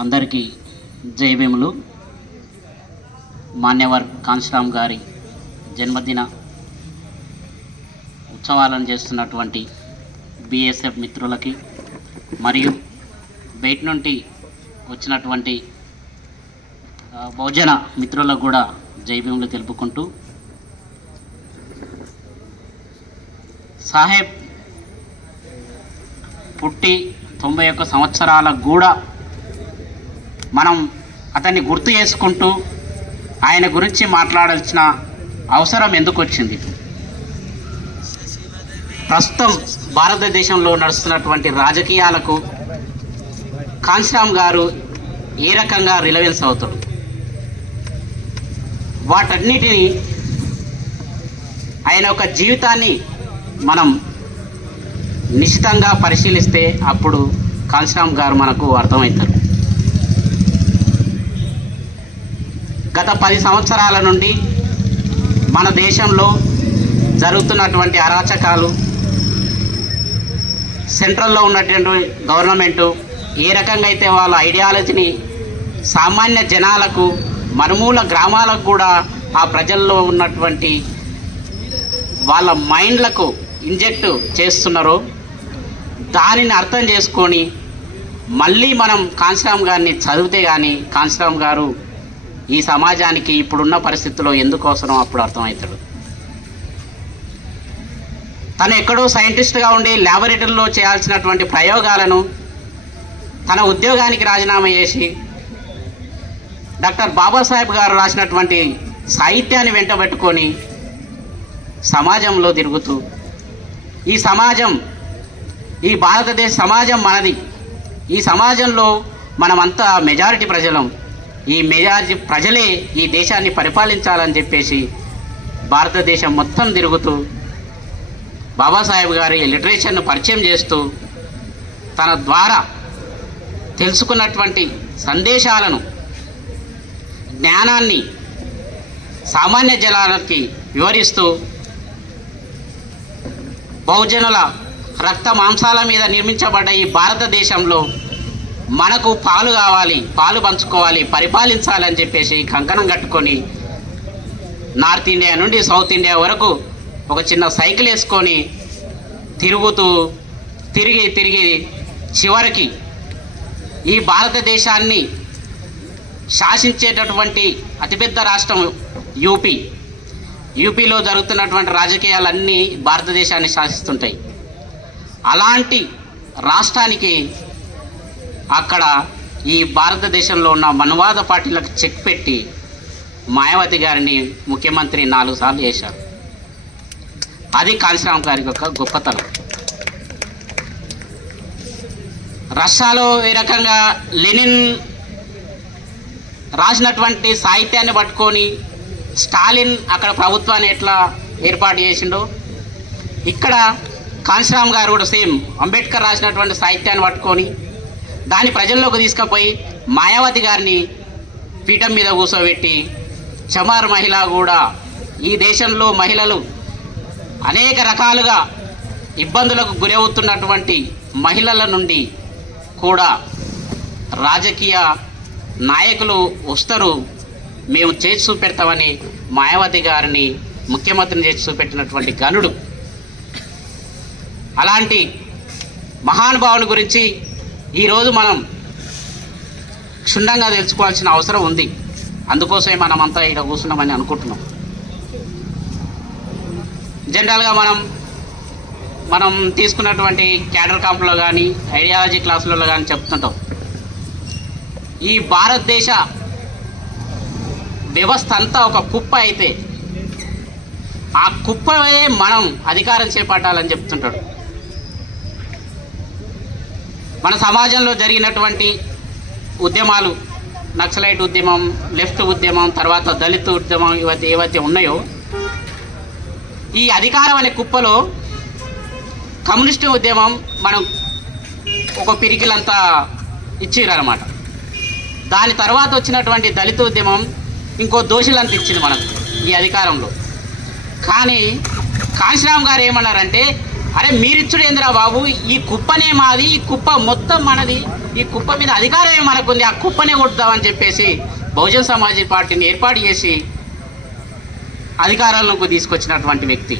అందరికీ జయభీములు. మాన్యవర్ కాంశీరామ్ గారి జన్మదిన ఉత్సవాలను చేస్తున్నటువంటి బీఎస్ఎఫ్ మిత్రులకి మరియు బయట నుండి వచ్చినటువంటి బహుజన మిత్రులకు కూడా జయభీములు తెలుపుకుంటూ, సాహెబ్ పుట్టి 91 సంవత్సరాలకు కూడా మనం అతన్ని గుర్తు చేసుకుంటూ ఆయన గురించి మాట్లాడాల్సిన అవసరం ఎందుకు వచ్చింది? ప్రస్తుతం భారతదేశంలో నడుస్తున్నటువంటి రాజకీయాలకు కాంశీరామ్ గారు ఏ రకంగా రిలవెన్స్ అవుతాడు? వాటన్నిటినీ ఆయన యొక్క జీవితాన్ని మనం నిశితంగా పరిశీలిస్తే అప్పుడు కాంశీరామ్ గారు మనకు అర్థమవుతారు. గత 10 సంవత్సరాల నుండి మన దేశంలో జరుగుతున్నటువంటి అరాచకాలు, సెంట్రల్లో ఉన్నటువంటి గవర్నమెంటు ఏ రకంగా అయితే వాళ్ళ ఐడియాలజీని సామాన్య జనాలకు, మరుమూల గ్రామాలకు కూడా ఆ ప్రజల్లో ఉన్నటువంటి వాళ్ళ మైండ్లకు ఇంజెక్ట్ చేస్తున్నారో దానిని అర్థం చేసుకొని మళ్ళీ మనం కాంశీరామ్ గారిని చదివితే కానీ కాంశీరామ్ గారు ఈ సమాజానికి ఇప్పుడున్న పరిస్థితుల్లో ఎందుకు అవసరం అప్పుడు అర్థమవుతాడు. తను ఎక్కడో సైంటిస్ట్గా ఉండి ల్యాబొరేటరీలో చేయాల్సినటువంటి ప్రయోగాలను తన ఉద్యోగానికి రాజీనామా చేసి డాక్టర్ బాబాసాహెబ్ గారు రాసినటువంటి సాహిత్యాన్ని వెంటబెట్టుకొని సమాజంలో తిరుగుతూ, ఈ సమాజం, ఈ భారతదేశ సమాజం మనది, ఈ సమాజంలో మనమంతా మెజారిటీ ప్రజలం, ఈ మెజారిటీ ప్రజలే ఈ దేశాన్ని పరిపాలించాలని చెప్పేసి భారతదేశం మొత్తం తిరుగుతూ బాబాసాహెబ్ గారి లిటరేచర్ను పరిచయం చేస్తూ తన ద్వారా తెలుసుకున్నటువంటి సందేశాలను, జ్ఞానాన్ని సామాన్య జనాలకి వివరిస్తూ బహుజనుల రక్త మాంసాల మీద నిర్మించబడ్డ ఈ భారతదేశంలో మనకు పాలు కావాలి, పాలు పంచుకోవాలి, పరిపాలించాలని చెప్పేసి కంకణం కట్టుకొని నార్త్ ఇండియా నుండి సౌత్ ఇండియా వరకు ఒక చిన్న సైకిల్ వేసుకొని తిరుగుతూ తిరిగి చివరికి ఈ భారతదేశాన్ని శాసించేటటువంటి అతిపెద్ద రాష్ట్రం యూపీలో జరుగుతున్నటువంటి రాజకీయాలన్నీ భారతదేశాన్ని శాసిస్తుంటాయి. అలాంటి రాష్ట్రానికి అక్కడ ఈ భారతదేశంలో ఉన్న మనువాద పార్టీలకు చెక్ పెట్టి మాయావతి గారిని ముఖ్యమంత్రి 4 సార్లు చేశారు. అది కాంశీరామ్ గారి యొక్క గొప్పతనం. రష్యాలో ఈ రకంగా లెనిన్ రాసినటువంటి సాహిత్యాన్ని పట్టుకొని స్టాలిన్ అక్కడ ప్రభుత్వాన్ని ఎట్లా ఏర్పాటు చేసిండో, ఇక్కడ కాంశీరామ్ గారు కూడా సేమ్ అంబేద్కర్ రాసినటువంటి సాహిత్యాన్ని పట్టుకొని దాన్ని ప్రజల్లోకి తీసుకుపోయి మాయావతి గారిని పీఠం మీద కూర్చోబెట్టి చమార్ మహిళ కూడా, ఈ దేశంలో మహిళలు అనేక రకాలుగా ఇబ్బందులకు గురవుతున్నటువంటి మహిళల నుండి కూడా రాజకీయ నాయకులు వస్తారు, మేము చేసి చూపెడతామని మాయావతి గారిని ముఖ్యమంత్రిని చేసి చూపెట్టినటువంటి గనుడు. అలాంటి మహానుభావుని గురించి ఈరోజు మనం క్షుణ్ణంగా తెలుసుకోవాల్సిన అవసరం ఉంది. అందుకోసమే మనమంతా ఇక్కడ కూర్చున్నామని అనుకుంటున్నాం. జనరల్గా మనం తీసుకున్నటువంటి క్యాడర్ క్యాంపులో కానీ ఐడియాలజీ క్లాసులలో కానీ చెప్తుంటాం, ఈ భారతదేశ వ్యవస్థ అంతా ఒక కుప్ప అయితే ఆ కుప్పే మనం అధికారం చేపట్టాలని చెప్తుంటాడు. మన సమాజంలో జరిగినటువంటి ఉద్యమాలు, నక్సలైట్ ఉద్యమం, లెఫ్ట్ ఉద్యమం, తర్వాత దళిత ఉద్యమం, ఏవైతే ఉన్నాయో ఈ అధికారం అనే కుప్పలో కమ్యూనిస్టు ఉద్యమం మనం ఒక పిరికిలంతా ఇచ్చిరన్నమాట. దాని తర్వాత వచ్చినటువంటి దళిత ఉద్యమం ఇంకో దోషులంతా ఇచ్చింది మనకు ఈ అధికారంలో. కానీ కాంశీరామ్ గారు ఏమన్నారంటే అరే మీరిచ్చుడు ఏందిరా బాబు, ఈ కుప్పనే మాది, ఈ కుప్ప మొత్తం మనది, ఈ కుప్ప మీద అధికారమే మనకుంది, ఆ కుప్పనే కొడతామని చెప్పేసి బహుజన్ సమాజ్ పార్టీని ఏర్పాటు చేసి అధికారంలోకి తీసుకొచ్చినటువంటి వ్యక్తి.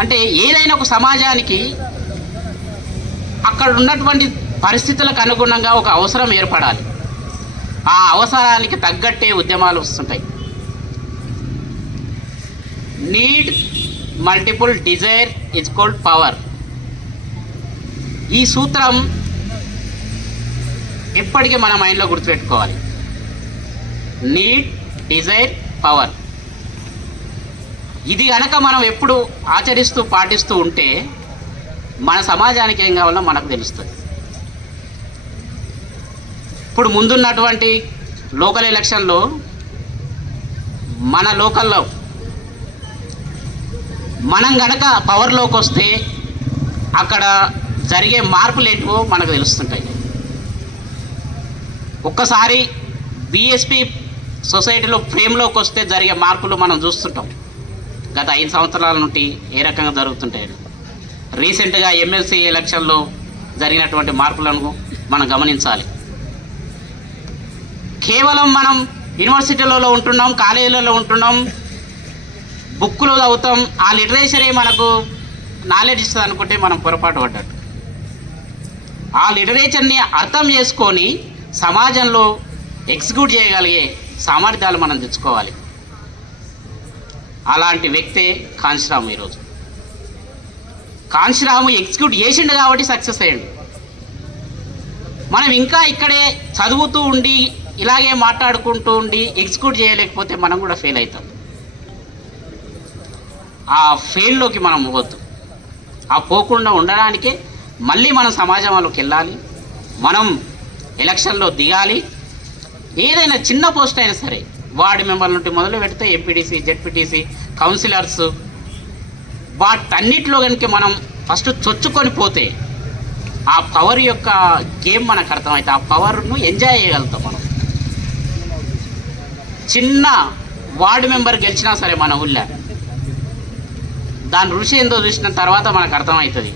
అంటే ఏదైనా ఒక సమాజానికి అక్కడ ఉన్నటువంటి పరిస్థితులకు అనుగుణంగా ఒక అవసరం ఏర్పడాలి. ఆ అవసరానికి తగ్గట్టే ఉద్యమాలు వస్తుంటాయి. Need multiple desire is called power. ఈ సూత్రం ఎప్పటికీ మన మైండ్లో గుర్తుపెట్టుకోవాలి. Need, desire, power. ఇది కనుక మనం ఎప్పుడు ఆచరిస్తూ పాటిస్తూ ఉంటే మన సమాజానికి ఏం కావాలో మనకు తెలుస్తుంది. ఇప్పుడు ముందున్నటువంటి లోకల్ ఎలక్షన్లో మన లోకల్లో మనం గనక పవర్లోకి వస్తే అక్కడ జరిగే మార్పులు ఏంటో మనకు తెలుస్తుంటాయి. ఒక్కసారి బీఎస్పీ సొసైటీలో ఫ్రేమ్లోకి వస్తే జరిగే మార్పులు మనం చూస్తుంటాం. గత 5 సంవత్సరాల నుండి ఏ రకంగా జరుగుతుంటాయి. రీసెంట్గా ఎమ్మెల్సీ ఎలక్షన్లో జరిగినటువంటి మార్పులను మనం గమనించాలి. కేవలం మనం యూనివర్సిటీలలో ఉంటున్నాం, కాలేజీలలో ఉంటున్నాం, బుక్కులు చదువుతాం, ఆ లిటరేచరే మనకు నాలెడ్జ్ ఇస్తుంది అనుకుంటే మనం పొరపాటు పడ్డట్టు. ఆ లిటరేచర్ని అర్థం చేసుకొని సమాజంలో ఎగ్జిక్యూట్ చేయగలిగే సామర్థ్యాలు మనం తెచ్చుకోవాలి. అలాంటి వ్యక్తే కాంశీరాము. ఈరోజు కాంశీరాము ఎగ్జిక్యూట్ చేసిండు కాబట్టి సక్సెస్ అయ్యిండు. మనం ఇంకా ఇక్కడే చదువుతూ ఉండి ఇలాగే మాట్లాడుకుంటూ ఉండి ఎగ్జిక్యూట్ చేయలేకపోతే మనం కూడా ఫెయిల్ అవుతాం. ఆ ఫెయిల్లోకి మనం పోవద్దు. ఆ పోకుండా ఉండడానికే మళ్ళీ మనం సమాజంలోకి వెళ్ళాలి. మనం ఎలక్షన్లో దిగాలి. ఏదైనా చిన్న పోస్ట్ అయినా సరే, వార్డు మెంబర్ల నుండి మొదలు పెడితే ఎంపీటీసీ, జెడ్పీటీసీ, కౌన్సిలర్స్, వాటన్నిటిలో కనుక మనం ఫస్ట్ చొచ్చుకొని పోతే ఆ పవర్ యొక్క గేమ్ మనకు అర్థమైతే ఆ పవర్ను ఎంజాయ్ చేయగలుగుతాం. మనం చిన్న వార్డు మెంబర్ గెలిచినా సరే మన ఊళ్ళో దాని రుచి ఏందో చూసిన తర్వాత మనకు అర్థమవుతుంది.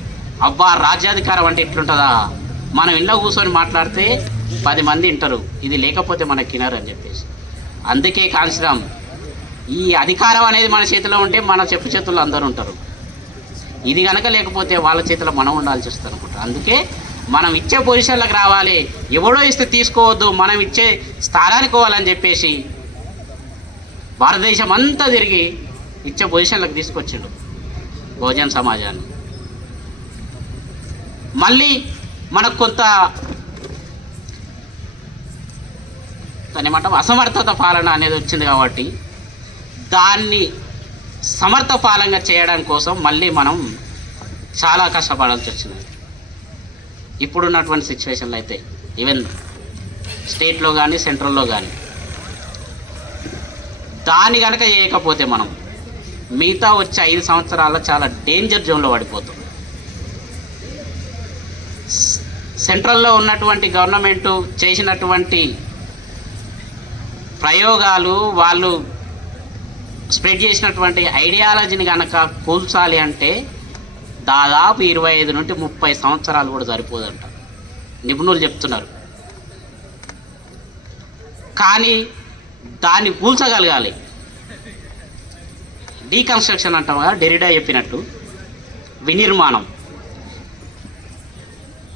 అబ్బా, రాజ్యాధికారం అంటే ఎట్లుంటుందా, మనం ఇంట్లో కూర్చొని మాట్లాడితే 10 మంది వింటారు, ఇది లేకపోతే మనకి వినరు అని చెప్పేసి. అందుకే కాంశీరామ్, ఈ అధికారం అనేది మన చేతిలో ఉంటే మన చెప్పు చేతుల్లో అందరూ ఉంటారు. ఇది కనుక లేకపోతే వాళ్ళ చేతిలో మనం ఉండాల్సి వస్తుంది అనుకుంటారు. అందుకే మనం ఇచ్చే పొజిషన్లకు రావాలి. ఎవడో ఇస్తే తీసుకోవద్దు, మనం ఇచ్చే స్థానానికి పోవాలని చెప్పేసి భారతదేశం అంతా తిరిగి ఇచ్చే పొజిషన్లకు తీసుకొచ్చిండు బహుజన్ సమాజాన్ని. మళ్ళీ మనకు కొంత దాన్నేమంటాం అసమర్థత పాలన అనేది వచ్చింది కాబట్టి దాన్ని సమర్థ పాలనగా చేయడం కోసం మళ్ళీ మనం చాలా కష్టపడాల్సి వచ్చింది. ఇప్పుడున్నటువంటి సిచ్యువేషన్లో అయితే ఈవెన్ స్టేట్లో కానీ సెంట్రల్లో కానీ దాన్ని కనుక చేయకపోతే మనం మిగతా వచ్చే 5 సంవత్సరాల్లో చాలా డేంజర్ జోన్లో పడిపోతాం. సెంట్రల్లో ఉన్నటువంటి గవర్నమెంటు చేసినటువంటి ప్రయోగాలు, వాళ్ళు స్ప్రెడ్ చేసినటువంటి ఐడియాలజీని కనుక కూల్చాలి అంటే దాదాపు 25 నుండి 30 సంవత్సరాలు కూడా సరిపోదంట నిపుణులు చెప్తున్నారు. కానీ దాన్ని కూల్చగలగాలి. డీకన్స్ట్రక్షన్ అంటాం కదా, డెరిడా చెప్పినట్టు వినిర్మాణం.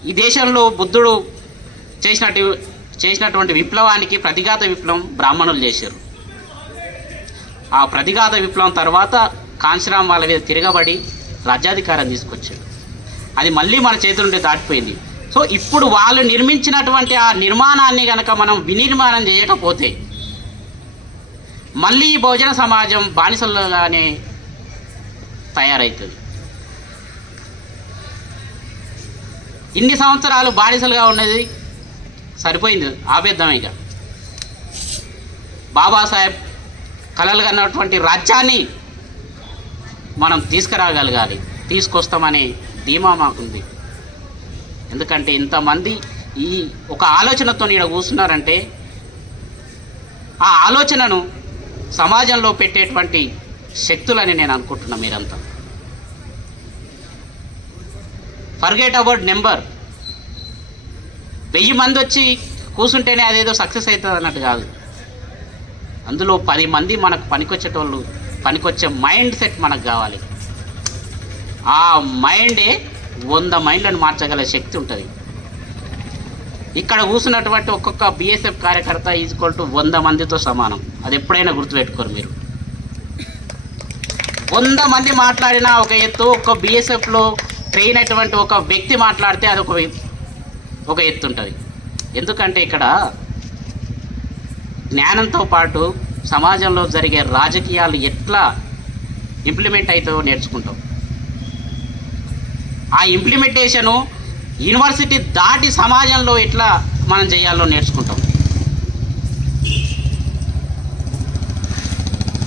ఈ దేశంలో బుద్ధుడు చేసినటువంటి విప్లవానికి ప్రతిఘాత విప్లవం బ్రాహ్మణులు చేశారు. ఆ ప్రతిఘాత విప్లవం తర్వాత కాంశీరామ్ వాళ్ళ మీద తిరగబడి రాజ్యాధికారం తీసుకొచ్చాడు. అది మళ్ళీ మన చేతుల నుండి దాటిపోయింది. సో ఇప్పుడు వాళ్ళు నిర్మించినటువంటి ఆ నిర్మాణాన్ని కనుక మనం వినిర్మాణం చేయకపోతే మళ్ళీ బహుజన సమాజం బానిసలుగానే తయారవుతుంది. ఇన్ని సంవత్సరాలు బానిసలుగా ఉన్నది సరిపోయింది, ఆపేద్దాం. ఇక బాబాసాహెబ్ కలలు కన్నటువంటి రాజ్యాన్ని మనం తీసుకురాగలగాలి. తీసుకొస్తామనే ధీమా మాకుంది. ఎందుకంటే ఇంతమంది ఈ ఒక ఆలోచనతో ఇక్కడ కూర్చున్నారంటే ఆ ఆలోచనను సమాజంలో పెట్టేటువంటి శక్తులని నేను అనుకుంటున్నా మీరంతా. Forget about number. 1000 మంది వచ్చి కూర్చుంటేనే అదేదో సక్సెస్ అవుతుంది అన్నట్టు కాదు. అందులో 10 మంది మనకు పనికొచ్చేటోళ్ళు, పనికొచ్చే మైండ్ సెట్ మనకు కావాలి. ఆ మైండే 100 మైండ్లను మార్చగల శక్తి ఉంటుంది. ఇక్కడ కూర్చున్నటువంటి ఒక్కొక్క BSF కార్యకర్త ఈజ్వల్ టు 100 మందితో సమానం. అది ఎప్పుడైనా గుర్తుపెట్టుకోరు మీరు. 100 మంది మాట్లాడినా ఒక ఎత్తు, ఒక BSFలో ట్రైన్ అయినటువంటి ఒక వ్యక్తి మాట్లాడితే అది ఒక ఎత్తు ఉంటుంది. ఎందుకంటే ఇక్కడ జ్ఞానంతో పాటు సమాజంలో జరిగే రాజకీయాలు ఎట్లా ఇంప్లిమెంట్ అవుతాయో నేర్చుకుంటాం. ఆ ఇంప్లిమెంటేషను యూనివర్సిటీ దాటి సమాజంలో ఎట్లా మనం చేయాలో నేర్చుకుంటాం.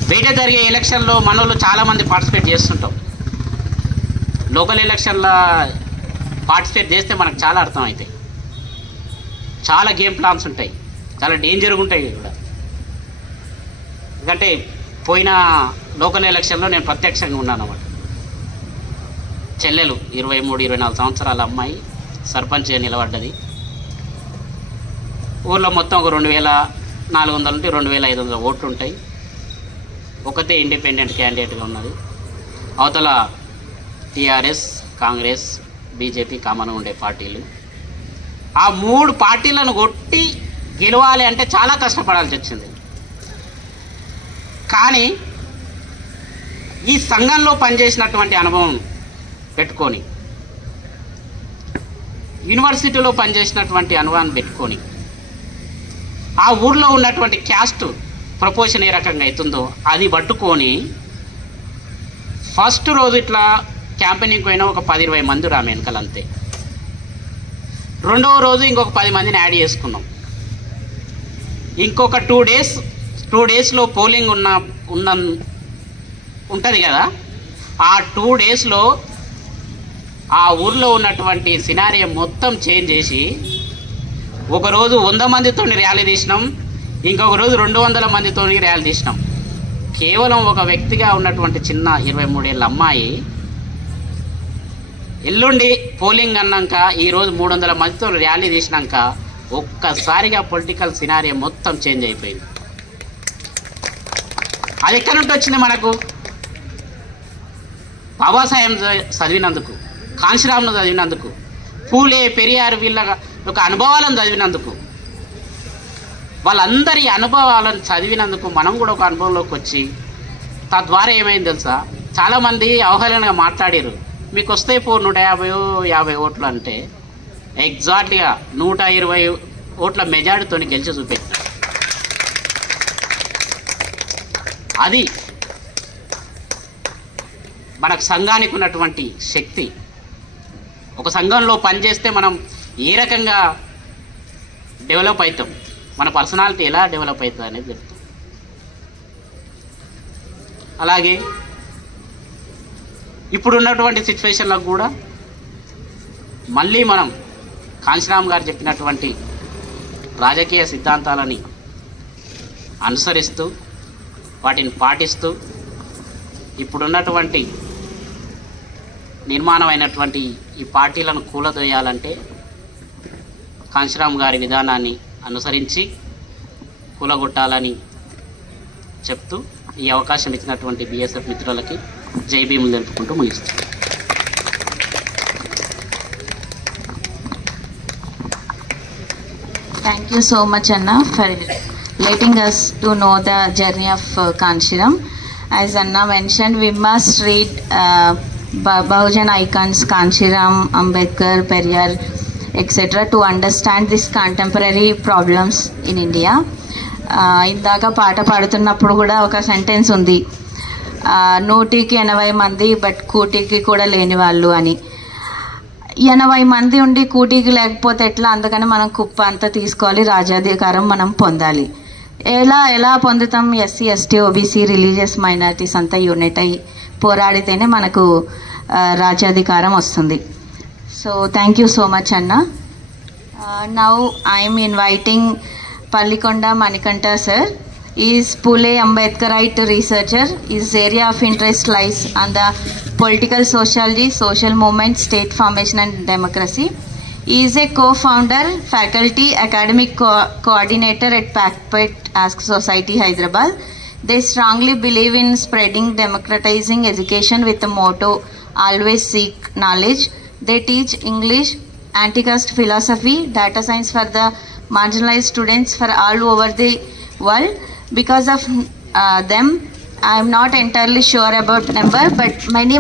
బయట జరిగే ఎలక్షన్లో మనోళ్ళు చాలామంది పార్టిసిపేట్ చేస్తుంటాం. లోకల్ ఎలక్షన్లో పార్టిసిపేట్ చేస్తే మనకు చాలా అర్థమవుతాయి. చాలా గేమ్ ప్లాన్స్ ఉంటాయి, చాలా డేంజర్గా ఉంటాయి కూడా. ఎందుకంటే పోయిన లోకల్ ఎలక్షన్లో నేను ప్రత్యక్షంగా ఉన్నాను అన్నమాట. చెల్లెలు 23-24 సంవత్సరాల అమ్మాయి సర్పంచ్గా నిలబడ్డది. ఊళ్ళో మొత్తం ఒక 2400 నుండి 2500 ఓట్లు ఉంటాయి. ఒకతే ఇండిపెండెంట్ క్యాండిడేట్గా ఉన్నది. అవతల TRS, కాంగ్రెస్, బీజేపీ కామన్ ఉండే పార్టీలు. ఆ 3 పార్టీలను కొట్టి గెలవాలి అంటే చాలా కష్టపడాల్సి వచ్చింది. కానీ ఈ సంఘంలో పనిచేసినటువంటి అనుభవం పెట్టుకొని, యూనివర్సిటీలో పనిచేసినటువంటి అనుభవాన్ని పెట్టుకొని, ఆ ఊర్లో ఉన్నటువంటి క్యాస్ట్ ప్రపోర్షన్ ఏ రకంగా అవుతుందో అది పట్టుకొని ఫస్ట్ రోజు ఇట్లా క్యాంపెయినింగ్ పోయినా ఒక 10-20 మంది రామె వెనకాల అంతే. రెండవ రోజు ఇంకొక 10 మందిని యాడ్ చేసుకున్నాం. ఇంకొక 2 డేస్లో పోలింగ్ ఉంటుంది కదా. ఆ 2 డేస్లో ఆ ఊర్లో ఉన్నటువంటి సినారియో మొత్తం చేంజ్ చేసి ఒకరోజు 100 మందితో ర్యాలీ తీసినాం, ఇంకొక రోజు 200 మందితో ర్యాలీ తీసినాం. కేవలం ఒక వ్యక్తిగా ఉన్నటువంటి చిన్న 23 ఏళ్ళ అమ్మాయి ఎల్లుండి పోలింగ్ అన్నాక ఈరోజు 300 మందితో ర్యాలీ తీసినాక ఒక్కసారిగా పొలిటికల్ సినారియో మొత్తం చేంజ్ అయిపోయింది. అది ఎక్కడి నుండి వచ్చింది మనకు? బాబాసాహెబ్ చదివినందుకు, కాంశీరామ్ను చదివినందుకు, పూలే, పెరియార్ వీళ్ళ ఒక అనుభవాలను చదివినందుకు, వాళ్ళందరి అనుభవాలను చదివినందుకు మనం కూడా ఒక అనుభవంలోకి వచ్చి తద్వారా ఏమైంది తెలుసా? చాలామంది అవహేళనగా మాట్లాడారు, మీకు వస్తే 150 ఓట్లు అంటే ఎగ్జాక్ట్గా 120 ఓట్ల మెజారిటీతో గెలిచి చూపెట్టినారు. అది మనకు సంఘానికి ఉన్నటువంటి శక్తి. ఒక సంఘంలో పనిచేస్తే మనం ఏ రకంగా డెవలప్ అవుతాం, మన పర్సనాలిటీ ఎలా డెవలప్ అవుతుంది అనేది చెప్తాం. అలాగే ఇప్పుడున్నటువంటి సిచ్యువేషన్లో కూడా మళ్ళీ మనం కాంశీరామ్ గారు చెప్పినటువంటి రాజకీయ సిద్ధాంతాలని అనుసరిస్తూ వాటిని పాటిస్తూ ఇప్పుడున్నటువంటి నిర్మాణమైనటువంటి ఈ పార్టీలను కూలదోయాలంటే కాంశీరామ్ గారి విధానాన్ని అనుసరించి కూలగొట్టాలని చెప్తూ ఈ అవకాశం ఇచ్చినటువంటి BSF మిత్రులకి జై భీములు తెలుపుకుంటూ ముగిస్తాను. Thank you so much, Anna, for letting us to know the journey of Kanshiram. As Anna mentioned, we must read Bahujan icons, Kanshiram, Ambedkar, Periyar, etc. to understand these contemporary problems in India. ఇందాక పాట పాడుతున్నప్పుడు కూడా ఒక sentence ఉంది, 100కి 80 మంది but కూటికి కూడా లేని వాళ్ళు అని. 80 మంది ఉండి కూటికి లేకపోతే ఎట్లా? అందుకని మనం కుప్ప అంతా తీసుకోవాలి, రాజ్యాధికారం మనం పొందాలి. ఎలా పొందుతాం? SC, ST, OBC, religious minorities అంతా యూనిట్ అయ్యి పోరాడితేనే మనకు రాజ్యాధికారం వస్తుంది. So thank you so much అన్న. Now I'm inviting Pallikonda Manikanta sir is Pule Ambedkarite researcher. His area of interest lies on the political sociology, social movement, state formation and democracy. He is a co-founder, faculty, academic coordinator at Pakpet Ask Society, Hyderabad. They strongly believe in spreading democratizing education with the motto, always seek knowledge. They teach English, anti-caste philosophy, data science for the marginalized students for all over the world. Because of them, I am not entirely sure about number, but many